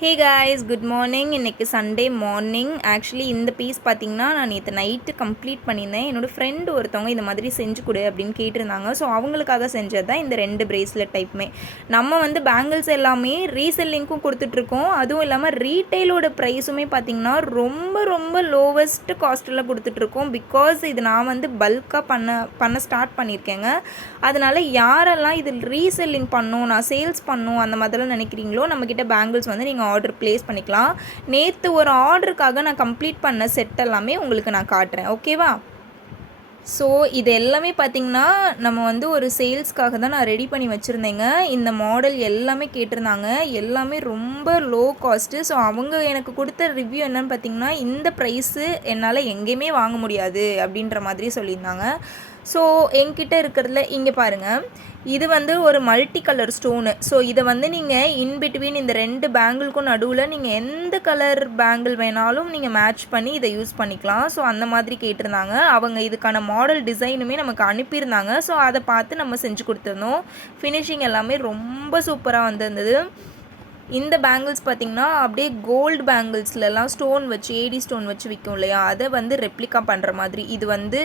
Hey guys, good morning. இன்றைக்கி Sunday morning. Actually இந்த piece பார்த்திங்கன்னா நான் நேற்று நைட்டு கம்ப்ளீட் பண்ணியிருந்தேன். என்னோடய ஃப்ரெண்டு ஒருத்தவங்க இந்த மாதிரி செஞ்சு கொடு அப்படின்னு கேட்டிருந்தாங்க. ஸோ அவங்களுக்காக செஞ்சது தான் இந்த 2 பிரேஸ்லெட் டைப்புமே. நம்ம வந்து பேங்கிள்ஸ் எல்லாமே ரீசெல்லிங்க்கும் கொடுத்துட்ருக்கோம். அதுவும் இல்லாமல் ரீட்டெயிலோட ப்ரைஸுமே பார்த்திங்கன்னா ரொம்ப ரொம்ப லோவஸ்ட் காஸ்ட்டில் கொடுத்துட்ருக்கோம். பிகாஸ் இது நான் வந்து பல்காக பண்ண ஸ்டார்ட் பண்ணியிருக்கேங்க. அதனால் யாரெல்லாம் இதில் ரீசெல்லிங் பண்ணணும், நான் சேல்ஸ் பண்ணணும் அந்த மாதிரிலாம் நினைக்கிறீங்களோ நம்மக்கிட்ட பேங்கிள்ஸ் வந்து நீங்கள் ஆர்டர் ப்ளேஸ் பண்ணிக்கலாம். நேற்று ஒரு ஆர்டருக்காக நான் கம்ப்ளீட் பண்ண செட் எல்லாமே உங்களுக்கு நான் காட்டுறேன், ஓகேவா? ஸோ இது எல்லாமே பார்த்திங்கன்னா நம்ம வந்து ஒரு சேல்ஸ்க்காக தான் நான் ரெடி பண்ணி வச்சுருந்தேங்க. இந்த மாடல் எல்லாமே கேட்டிருந்தாங்க. எல்லாமே ரொம்ப லோ காஸ்ட்டு. ஸோ அவங்க எனக்கு கொடுத்த ரிவ்யூ என்னென்னு பார்த்திங்கன்னா, இந்த ப்ரைஸு என்னால் எங்கேயுமே வாங்க முடியாது அப்படின்ற மாதிரி சொல்லியிருந்தாங்க. ஸோ என்கிட்ட இருக்கிறதுல இங்கே பாருங்கள், இது வந்து ஒரு மல்டி கலர் ஸ்டோனு. ஸோ இதை வந்து நீங்கள் இன்பிட்வீன் இந்த 2 பேங்கிள்க்கும் நடுவில் நீங்கள் எந்த கலர் பேங்கிள் வேணாலும் நீங்கள் மேட்ச் பண்ணி இதை யூஸ் பண்ணிக்கலாம். ஸோ அந்த மாதிரி கேட்டிருந்தாங்க. அவங்க இதுக்கான மாடல் டிசைனுமே நமக்கு அனுப்பியிருந்தாங்க. ஸோ அதை பார்த்து நம்ம செஞ்சு கொடுத்துருந்தோம். ஃபினிஷிங் எல்லாமே ரொம்ப சூப்பராக வந்திருந்தது. இந்த பேங்கிள்ஸ் பார்த்திங்கன்னா அப்படியே கோல்டு பேங்கிள்ஸ்லலாம் ஸ்டோன் வச்சு ஏடி ஸ்டோன் வச்சு விற்கும் இல்லையா, அதை வந்து ரெப்ளிகா பண்ணுற மாதிரி. இது வந்து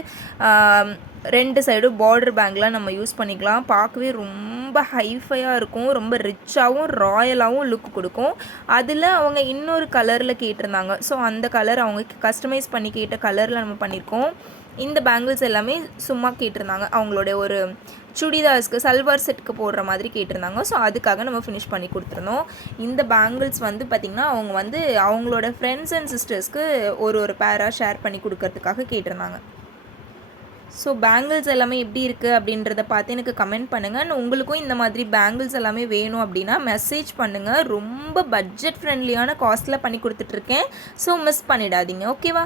2 சைடும் பார்டர் பேங்க்லாம் நம்ம யூஸ் பண்ணிக்கலாம். பார்க்கவே ரொம்ப ஹைஃபையாக இருக்கும். ரொம்ப ரிச்சாகவும் ராயலாகவும் லுக் கொடுக்கும். அதில் அவங்க இன்னொரு கலரில் கேட்டிருந்தாங்க. ஸோ அந்த கலர் அவங்க கஸ்டமைஸ் பண்ணி கேட்ட கலரில் நம்ம பண்ணியிருக்கோம். இந்த பேங்கிள்ஸ் எல்லாமே சும்மா கேட்டிருந்தாங்க. அவங்களோட ஒரு சுடிதார்ஸ்க்கு சல்வார் செட்டுக்கு போடுற மாதிரி கேட்டிருந்தாங்க. ஸோ அதுக்காக நம்ம ஃபினிஷ் பண்ணி கொடுத்துருந்தோம். இந்த பேங்கிள்ஸ் வந்து பார்த்திங்கன்னா அவங்க வந்து அவங்களோட ஃப்ரெண்ட்ஸ் அண்ட் சிஸ்டர்ஸ்க்கு ஒரு பேராக ஷேர் பண்ணி கொடுக்கறதுக்காக கேட்டிருந்தாங்க. ஸோ பேங்கிள்ஸ் எல்லாமே எப்படி இருக்குது அப்படின்றத பார்த்து எனக்கு கமெண்ட் பண்ணுங்கள். உங்களுக்கும் இந்த மாதிரி பேங்கிள்ஸ் எல்லாமே வேணும் அப்படின்னா மெசேஜ் பண்ணுங்கள். ரொம்ப பட்ஜெட் ஃப்ரெண்ட்லியான காஸ்ட்டில் பண்ணி கொடுத்துட்ருக்கேன். ஸோ மிஸ் பண்ணிடாதீங்க, ஓகேவா?